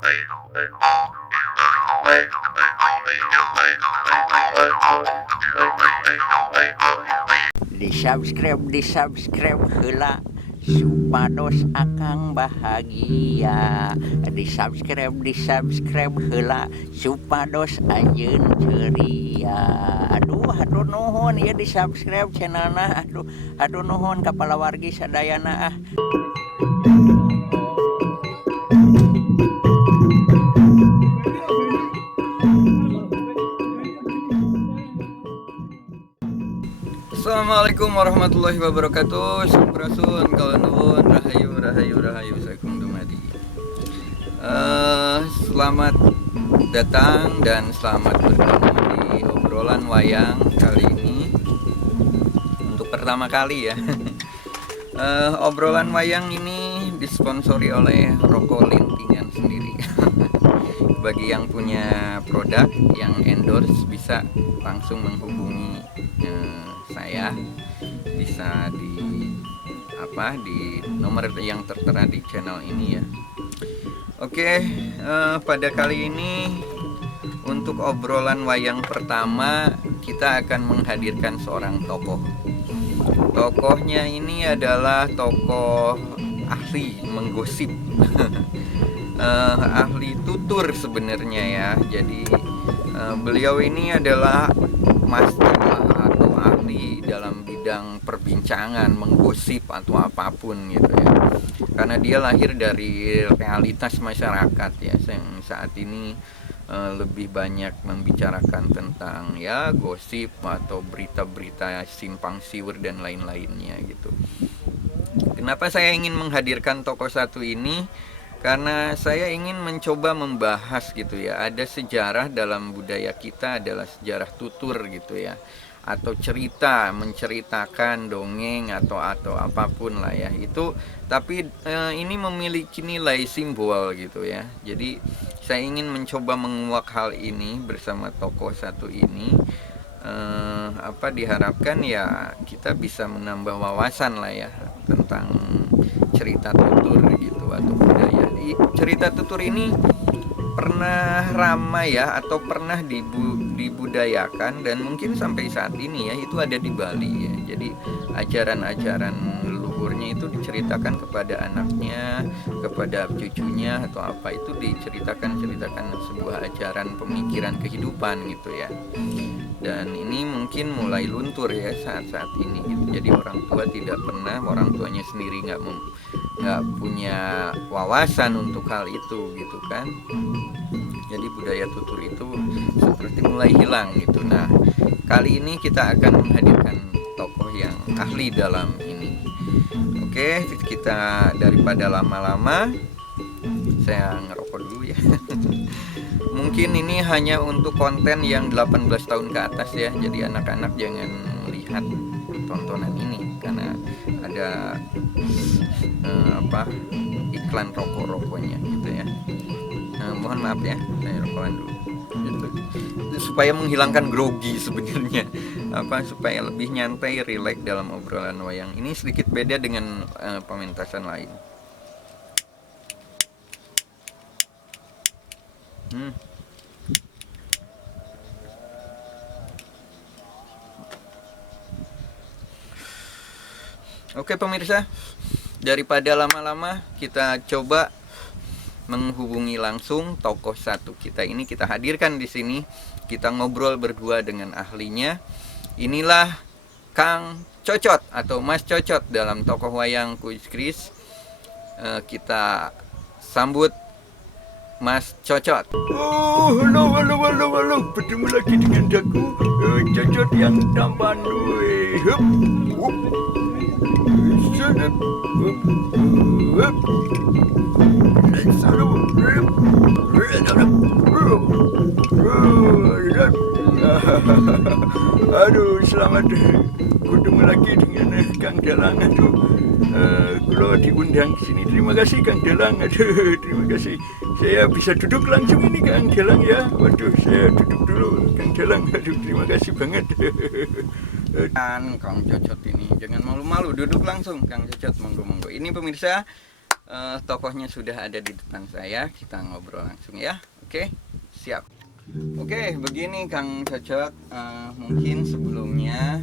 Di subscribe heula supados akang bahagia. Di subscribe heula supados anjeun ceria. Aduh hatur nuhun ya di subscribe channelna. Hatur nuhun ka palawargi sadayana. Assalamualaikum warahmatullahi wabarakatuh. Sampurasun, kawan nuhun, rahayu sakum dumadi. Selamat datang dan selamat bertemu di obrolan wayang kali ini. Untuk pertama kali ya. Obrolan wayang ini disponsori oleh Rokok Lintingan sendiri. Bagi yang punya produk yang endorse bisa langsung menghubungi saya, bisa di nomor yang tertera di channel ini ya. Oke, pada kali ini untuk obrolan wayang pertama kita akan menghadirkan seorang tokoh. Tokohnya ini adalah tokoh ahli menggosip. Ahli tutur sebenarnya ya. Jadi beliau ini adalah master atau ahli dalam bidang perbincangan, menggosip atau apapun gitu ya. Karena dia lahir dari realitas masyarakat ya, yang saat ini lebih banyak membicarakan tentang ya gosip atau berita-berita simpang siur dan lain-lainnya gitu. Kenapa saya ingin menghadirkan tokoh satu ini? Karena saya ingin mencoba membahas gitu ya, ada sejarah dalam budaya kita adalah sejarah tutur gitu ya, atau cerita, menceritakan dongeng atau apapun lah ya itu. Tapi ini memiliki nilai simbol gitu ya. Jadi saya ingin mencoba menguak hal ini bersama tokoh satu ini. Diharapkan ya kita bisa menambah wawasan lah ya tentang cerita tutur gitu atau budaya. Cerita tutur ini pernah ramai ya atau pernah dibudayakan dan mungkin sampai saat ini ya itu ada di Bali ya. Jadi ajaran-ajaran leluhurnya itu diceritakan kepada anaknya, kepada cucunya atau apa itu diceritakan sebuah ajaran pemikiran kehidupan gitu ya. Dan ini mungkin mulai luntur ya saat ini gitu. Jadi orang tua tidak pernah, orang tuanya sendiri nggak punya wawasan untuk hal itu gitu kan. Jadi budaya tutur itu seperti mulai hilang gitu. Nah, kali ini kita akan menghadirkan tokoh yang ahli dalam ini. Oke, kita daripada lama-lama, saya ngerokok dulu ya. Mungkin ini hanya untuk konten yang 18 tahun ke atas ya. Jadi anak-anak jangan melihat tontonan ini karena ada iklan rokoknya gitu ya. Mohon maaf ya, saya rokokan dulu. Gitu. Supaya menghilangkan grogi sebenarnya. Supaya lebih nyantai, rileks dalam obrolan wayang. Ini sedikit beda dengan pementasan lain. Oke pemirsa, daripada lama-lama kita coba menghubungi langsung tokoh satu kita ini, kita hadirkan di sini, kita ngobrol berdua dengan ahlinya. Inilah Kang Cocot atau Mas Cocot dalam tokoh wayang Kuis Kris. Kita sambut Mas Cocot. Halo, bertemu lagi dengan aku, Cocot yang tampan. Aduh, selamat bertemu lagi dengan Kang Dalang. Aduh, kalau diundang ke sini, terima kasih Kang Dalang. Aduh, terima kasih. Saya bisa duduk langsung ini Kang Dalang ya. Waduh, saya duduk dulu Kang Dalang. Aduh, terima kasih banget. Kang Cocot ini jangan malu-malu, duduk langsung Kang Cocot, monggo. Ini pemirsa, tokohnya sudah ada di depan saya, kita ngobrol langsung ya. Oke, siap. Oke, begini Kang Cocot, mungkin sebelumnya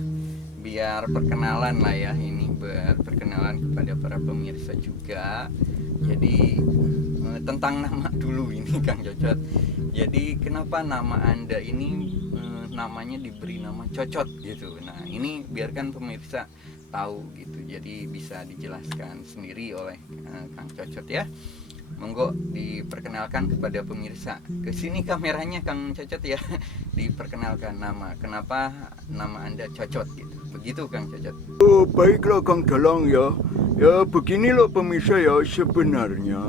biar perkenalan lah ya, ini berperkenalan kepada para pemirsa juga. Jadi tentang nama dulu ini Kang Cocot. Jadi kenapa nama Anda ini namanya diberi nama Cocot gitu. Nah, ini biarkan pemirsa tahu gitu. Jadi bisa dijelaskan sendiri oleh Kang Cocot ya. Monggo diperkenalkan kepada pemirsa. Ke sini kameranya Kang Cocot ya. Diperkenalkan kenapa nama Anda Cocot gitu. Begitu Kang Cocot. Oh, baiklah Kang Dalang ya. Ya begini loh pemirsa ya, sebenarnya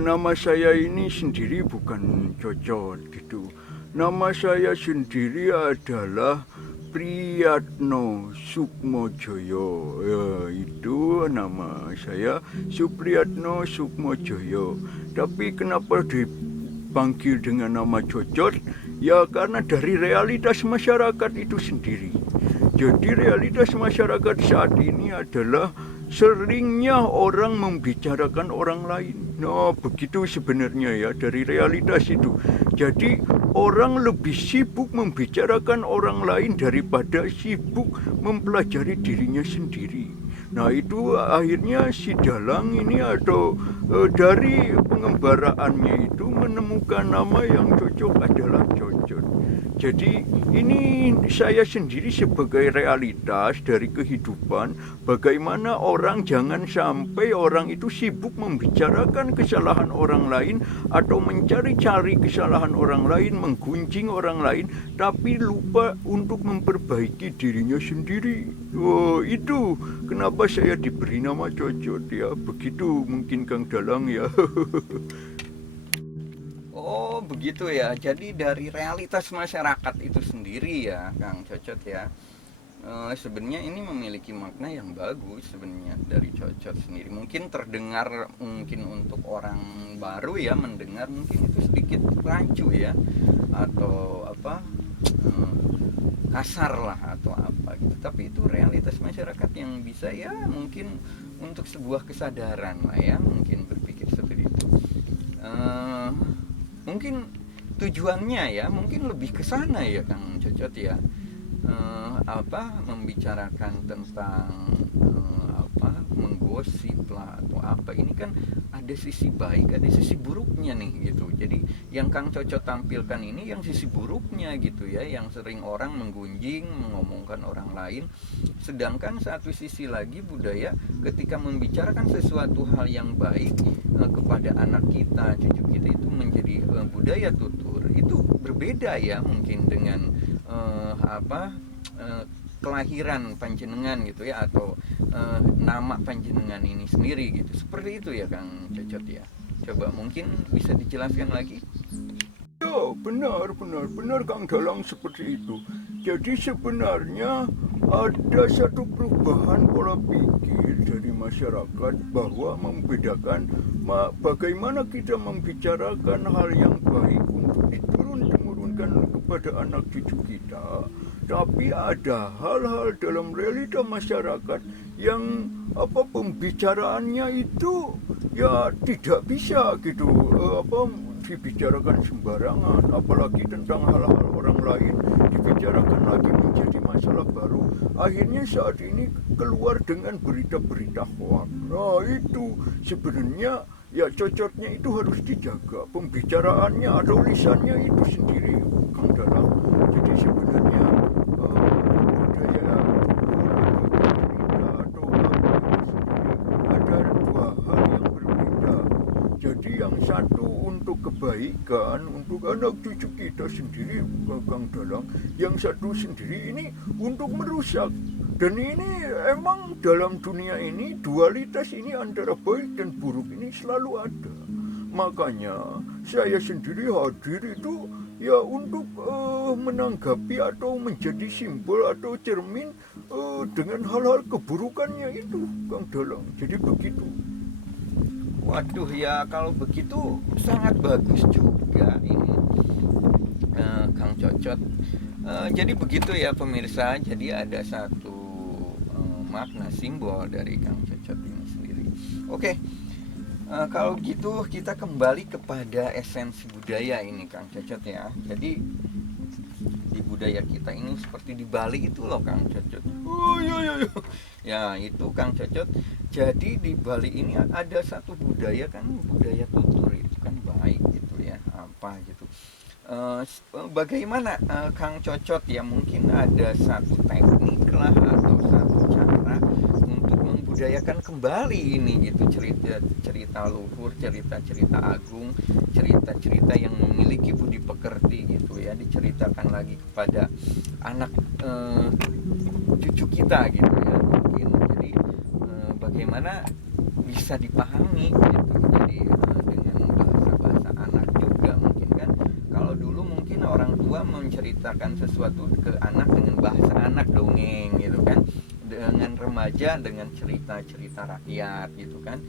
nama saya ini sendiri bukan Cocot gitu. Nama saya sendiri adalah Priyatno Sukmojoyo. Ya, itu nama saya, Supriyatno Sukmojoyo. Tapi kenapa dipanggil dengan nama Cocot? Ya karena dari realitas masyarakat itu sendiri. Jadi realitas masyarakat saat ini adalah seringnya orang membicarakan orang lain. Nah, begitu sebenarnya ya, dari realitas itu. Jadi orang lebih sibuk membicarakan orang lain daripada sibuk mempelajari dirinya sendiri. Nah, itu akhirnya si dalang ini atau dari pengembaraannya itu menemukan nama yang cocok adalah Cocot. Jadi ini saya sendiri sebagai realitas dari kehidupan, bagaimana orang jangan sampai orang itu sibuk membicarakan kesalahan orang lain atau mencari-cari kesalahan orang lain, menggunjing orang lain, tapi lupa untuk memperbaiki dirinya sendiri. Oh, itu kenapa saya diberi nama Cocot ya, begitu mungkin Kang Dalang ya. Oh begitu ya, jadi dari realitas masyarakat itu sendiri ya Kang Cocot ya. Sebenarnya ini memiliki makna yang bagus sebenarnya dari Cocot sendiri. Mungkin terdengar mungkin untuk orang baru ya mendengar mungkin itu sedikit rancu ya, atau apa kasar lah atau apa gitu. Tapi itu realitas masyarakat yang bisa ya mungkin untuk sebuah kesadaran lah ya, mungkin berpikir seperti itu. Mungkin tujuannya ya mungkin lebih ke sana ya Kang Cocot ya, membicarakan tentang menggosip lah atau apa. Ini kan ada sisi baik, ada sisi buruknya nih gitu. Jadi yang Kang Cocot tampilkan ini yang sisi buruknya gitu ya, yang sering orang menggunjing, mengomongkan orang lain. Sedangkan satu sisi lagi budaya ketika membicarakan sesuatu hal yang baik kepada anak kita, cucu kita, itu menjadi budaya tutur. Itu berbeda ya mungkin dengan kelahiran panjenengan gitu ya, atau nama panjenengan ini sendiri gitu. Seperti itu ya Kang Cocot ya. Coba mungkin bisa dijelaskan lagi. Ya, benar Kang Dalang, seperti itu. Jadi sebenarnya ada satu perubahan pola pikir dari masyarakat bahwa membedakan bagaimana kita membicarakan hal yang baik untuk diturunkan kepada anak cucu kita, tapi ada hal-hal dalam realita masyarakat yang pembicaraannya itu ya tidak bisa gitu dibicarakan sembarangan, apalagi tentang hal-hal orang lain dibicarakan lagi menjadi masalah baru. Akhirnya saat ini keluar dengan berita-berita hoax. Nah, itu sebenarnya ya Cocotnya itu harus dijaga, pembicaraannya atau lisannya itu sendiri Kang Dalang. Jadi sebenarnya budaya atau ada dua hal yang berbeda. Jadi yang satu untuk kebaikan, untuk anak cucu kita sendiri Kang Dalang, yang satu sendiri ini untuk merusak. Dan ini emang dalam dunia ini dualitas ini antara baik dan buruk ini selalu ada. Makanya saya sendiri hadir itu ya untuk menanggapi atau menjadi simbol atau cermin dengan hal-hal keburukannya itu Kang Dalang. Jadi begitu. Waduh ya, kalau begitu sangat bagus juga ini Kang Cocot. Jadi begitu ya pemirsa, jadi ada satu makna simbol dari Kang Cocot ini sendiri. Oke, Kalau gitu kita kembali kepada esensi budaya ini Kang Cocot ya. Jadi di budaya kita ini seperti di Bali itu loh Kang Cocot. Oh iya iya iya. Ya itu Kang Cocot. Jadi di Bali ini ada satu budaya kan, budaya tutur itu kan baik gitu ya. Apa gitu. Bagaimana Kang Cocot ya, mungkin ada satu teknik lah atau satu cara untuk membudayakan kembali ini gitu, cerita luhur, cerita agung, cerita yang memiliki budi pekerti gitu ya, diceritakan lagi kepada anak cucu kita gitu ya mungkin. Jadi bagaimana bisa dipahami gitu, jadi dengan bahasa anak juga mungkin kan. Kalau dulu mungkin orang tua menceritakan sesuatu ke anak dengan bahasa anak, dongeng gitu kan, dengan remaja dengan cerita-cerita rakyat gitu kan,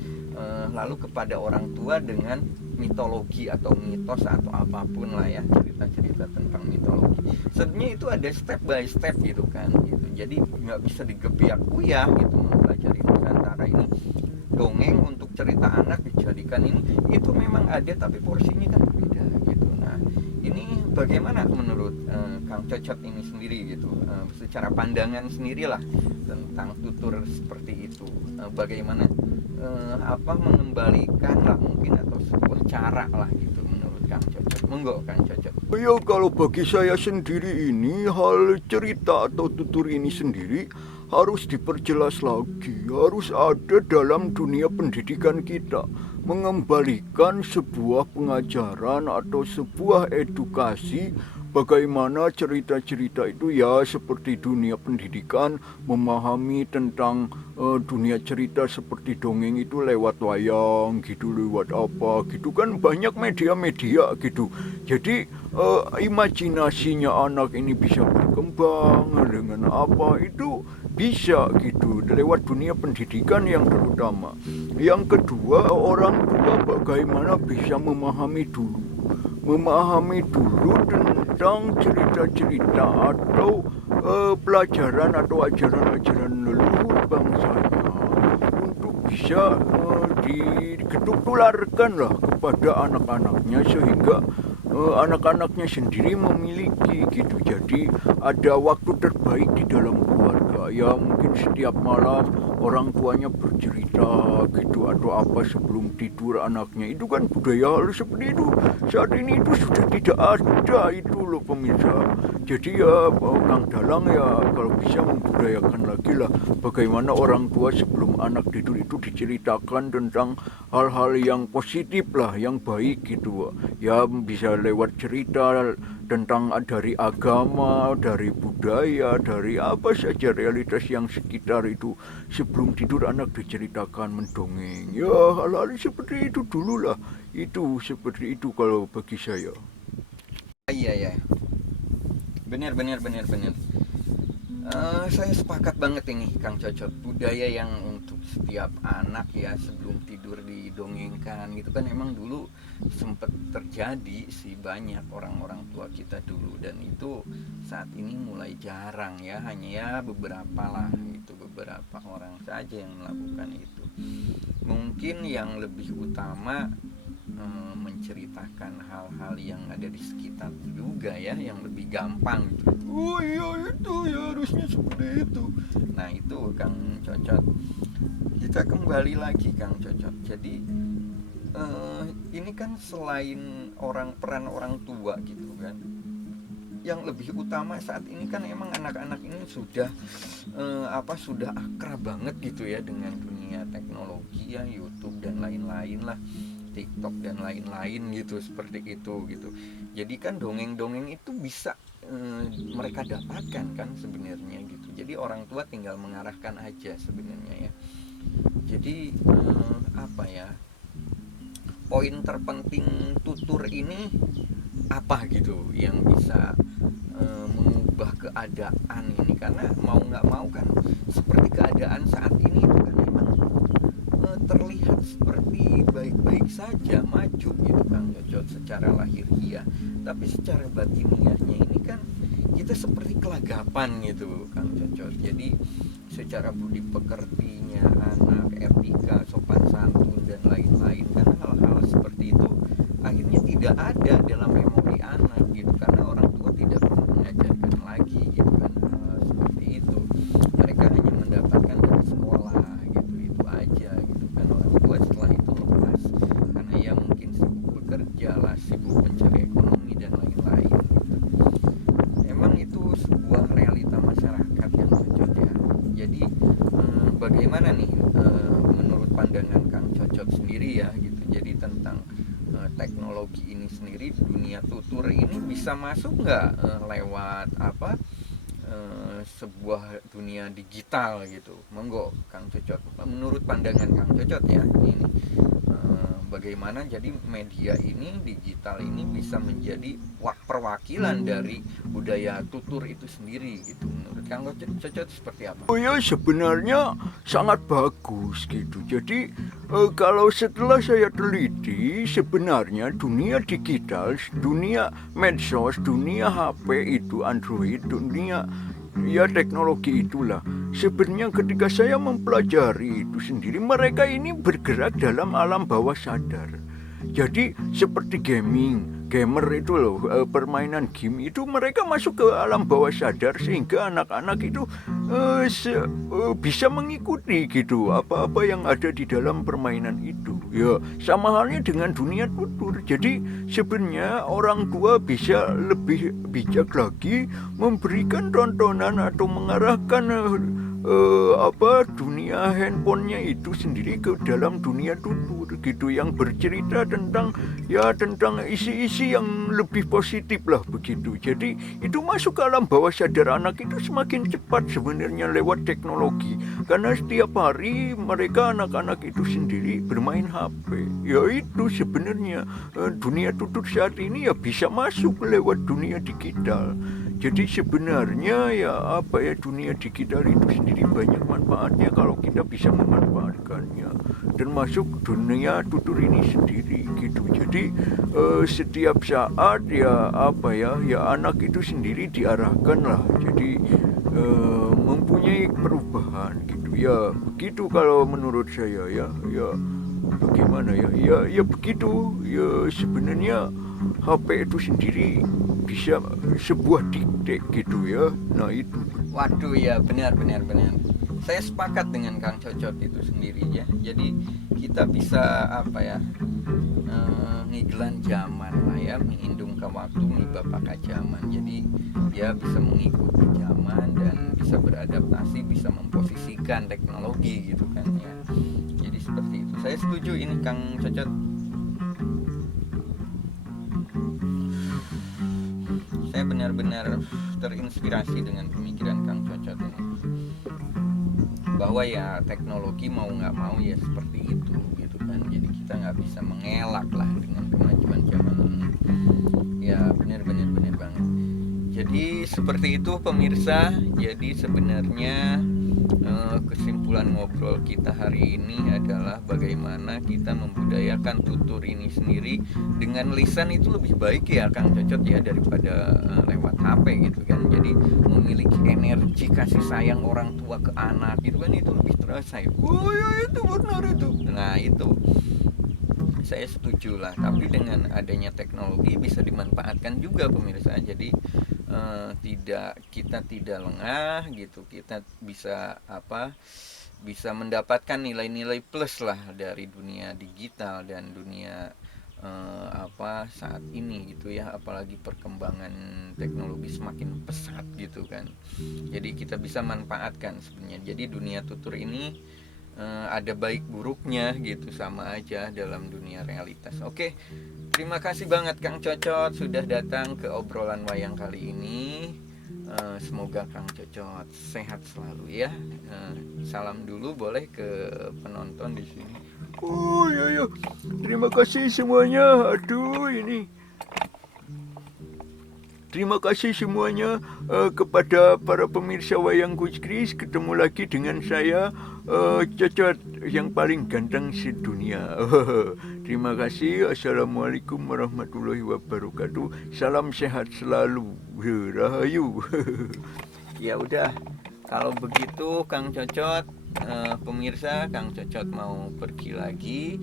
lalu kepada orang tua dengan mitologi atau mitos atau apapun lah ya, cerita-cerita tentang mitologi. Sebenarnya itu ada step by step gitu kan gitu. Jadi nggak bisa digebiak uyah gitu mempelajari Nusantara ini. Dongeng untuk cerita anak dijadikan ini, itu memang ada tapi porsinya kan berbeda gitu. Nah ini bagaimana menurut Kang Cocot ini sendiri gitu, secara pandangan sendirilah tentang tutur seperti itu, bagaimana mengembalikan lah mungkin atau sebuah cara lah gitu menurut Kang Cocot. Monggo Kang Cocot. Ya kalau bagi saya sendiri ini hal cerita atau tutur ini sendiri harus diperjelas lagi, harus ada dalam dunia pendidikan kita, mengembalikan sebuah pengajaran atau sebuah edukasi. Bagaimana cerita-cerita itu ya seperti dunia pendidikan, memahami tentang dunia cerita seperti dongeng itu lewat wayang gitu, lewat apa gitu kan, banyak media-media gitu. Jadi imajinasinya anak ini bisa berkembang dengan apa itu bisa gitu lewat dunia pendidikan yang terutama. Yang kedua, orang tua bagaimana bisa memahami dulu tentang cerita-cerita atau pelajaran atau ajaran-ajaran leluhur bangsanya untuk bisa ditularkan lah kepada anak-anaknya, sehingga anak-anaknya sendiri memiliki gitu. Jadi ada waktu terbaik di dalam keluarga ya, mungkin setiap malam orang tuanya bercerita gitu atau apa sebelum tidur anaknya. Itu kan budaya hal seperti itu saat ini itu sudah tidak ada itu loh pemirsa. Jadi ya Kang Dalang ya kalau bisa membudayakan lagi lah bagaimana orang tua sebelum anak tidur itu diceritakan tentang hal-hal yang positif lah, yang baik gitu ya, bisa lewat cerita tentang dari agama, dari budaya, dari apa saja realitas yang sekitar itu. Sebelum tidur anak diceritakan, mendongeng. Ya hal-hal seperti itu dulu lah. Itu seperti itu kalau bagi saya. Iya ya, benar. Saya sepakat banget ini Kang Cocot, budaya yang untuk setiap anak ya sebelum tidur didongengkan gitu kan, emang dulu sempat terjadi sih, banyak orang-orang tua kita dulu, dan itu saat ini mulai jarang ya, hanya ya beberapa lah itu, beberapa orang saja yang melakukan itu. Mungkin yang lebih utama menceritakan hal-hal yang ada di sekitar juga ya, yang lebih gampang gitu. Oh iya itu ya harusnya seperti itu. Nah itu Kang Cocot, kita kembali lagi Kang Cocot. Jadi ini kan selain peran orang tua gitu kan, yang lebih utama saat ini kan emang anak-anak ini sudah sudah akrab banget gitu ya dengan dunia teknologi ya, YouTube dan lain-lain lah, TikTok dan lain-lain gitu, seperti itu gitu. Jadi kan dongeng-dongeng itu bisa mereka dapatkan kan sebenarnya gitu. Jadi orang tua tinggal mengarahkan aja sebenarnya ya. Jadi poin terpenting tutur ini apa gitu yang bisa mengubah keadaan ini, karena mau nggak mau kan seperti keadaan saat ini itu kan memang terlihat seperti baik-baik saja, maju gitu Kang Cocot secara lahiriah, tapi secara batiniahnya ini kan kita seperti kelagapan gitu Kang Cocot. Jadi secara budi pekertinya anak, etika, sopan santun dan lain-lain tidak ada dalam memori anak gitu, karena orang tua tidak pernah mengajarkan lagi gitu kan. Seperti itu, mereka hanya mendapatkan dari sekolah gitu, itu aja gitu kan. Orang tua setelah itu lepas karena ya mungkin sibuk bekerja lah, sibuk mencari ekonomi dan lain-lain gitu. Emang itu sebuah realita masyarakat yang Cocot ya. Jadi bagaimana nih menurut pandangan Kang Cocot sendiri ya gitu, jadi tentang teknologi ini sendiri, dunia tutur ini bisa masuk nggak lewat apa sebuah dunia digital gitu? Monggo Kang Cocot, menurut pandangan Kang Cocot ya ini bagaimana jadi media ini, digital ini bisa menjadi perwakilan dari budaya tutur itu sendiri gitu. Menurut Kang Cocot seperti apa? Oh ya, sebenarnya sangat bagus gitu. Jadi kalau setelah saya teliti, sebenarnya dunia digital, dunia medsos, dunia HP itu, Android, dunia ya teknologi itulah. Sebenarnya ketika saya mempelajari itu sendiri, mereka ini bergerak dalam alam bawah sadar. Jadi seperti gamer itu loh, permainan game itu mereka masuk ke alam bawah sadar sehingga anak-anak itu bisa mengikuti gitu apa-apa yang ada di dalam permainan itu. Ya sama halnya dengan dunia tutur. Jadi sebenarnya orang tua bisa lebih bijak lagi memberikan tontonan atau mengarahkan dunia handphonenya itu sendiri ke dalam dunia tutur gitu, yang bercerita tentang isi-isi yang lebih positif lah begitu. Jadi itu masuk ke alam bawah sadar anak itu semakin cepat sebenarnya lewat teknologi, karena setiap hari mereka anak-anak itu sendiri bermain HP. Ya itu sebenarnya dunia tutur saat ini ya bisa masuk lewat dunia digital. Jadi sebenarnya dunia digital itu sendiri banyak manfaatnya kalau kita bisa memanfaatkannya, termasuk dunia tutur ini sendiri gitu. Jadi setiap saat anak itu sendiri diarahkan lah, jadi mempunyai perubahan gitu ya. Begitu kalau menurut saya ya bagaimana ya begitu ya. Sebenarnya HP itu sendiri bisa sebuah dikte gitu ya. Nah itu. Waduh ya, benar. Saya sepakat dengan Kang Cocot itu sendiri ya. Jadi kita bisa ngiglan zaman lah ya, mengindung ke waktu, mibapaka zaman. Jadi dia bisa mengikuti zaman dan bisa beradaptasi, bisa memposisikan teknologi gitu kan ya. Jadi seperti itu. Saya setuju ini Kang Cocot. Saya benar-benar terinspirasi dengan pemikiran Kang Cocot ini, bahwa ya teknologi mau nggak mau ya seperti itu gitu kan. Jadi kita nggak bisa mengelak lah dengan kemajuan zaman ini. Ya benar banget. Jadi seperti itu pemirsa. Jadi sebenarnya kesimpulan ngobrol kita hari ini adalah bagaimana kita membudayakan tutur ini sendiri dengan lisan itu lebih baik ya Kang Cocot ya, daripada lewat HP gitu kan. Jadi memiliki energi kasih sayang orang tua ke anak gitu kan, itu lebih terasa ya. Oh ya itu benar itu. Nah itu saya setuju lah. Tapi dengan adanya teknologi bisa dimanfaatkan juga pemirsa. Jadi kita tidak lengah gitu, kita bisa mendapatkan nilai-nilai plus lah dari dunia digital dan dunia saat ini gitu ya, apalagi perkembangan teknologi semakin pesat gitu kan. Jadi kita bisa manfaatkan sebenarnya. Jadi dunia tutur ini ada baik buruknya gitu, sama aja dalam dunia realitas. Oke, terima kasih banget Kang Cocot sudah datang ke obrolan wayang kali ini. Semoga Kang Cocot sehat selalu ya. Salam dulu boleh ke penonton di sini. Oh ya, terima kasih semuanya. Aduh ini. Terima kasih semuanya kepada para pemirsa Wayang Kucris. Ketemu lagi dengan saya, Cocot yang paling ganteng sedunia. Terima kasih. Assalamualaikum warahmatullahi wabarakatuh. Salam sehat selalu. Rahayu. Ya udah, kalau begitu Kang Cocot, pemirsa, Kang Cocot mau pergi lagi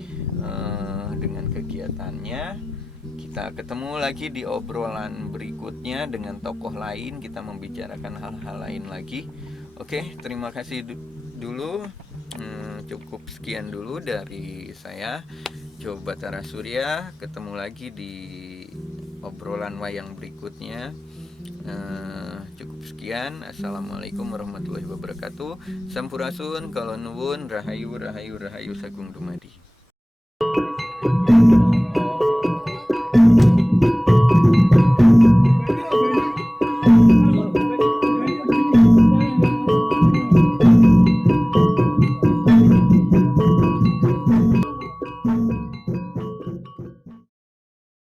dengan kegiatannya. Kita kita ketemu lagi di obrolan berikutnya dengan tokoh lain. Kita membicarakan hal-hal lain lagi. Oke, terima kasih dulu. Cukup sekian dulu dari saya, Jo Batara Surya. Ketemu lagi di obrolan wayang berikutnya. Cukup sekian. Assalamualaikum warahmatullahi wabarakatuh. Sampurasun, kalau nuwun, rahayu, rahayu, rahayu, sagung dumadi.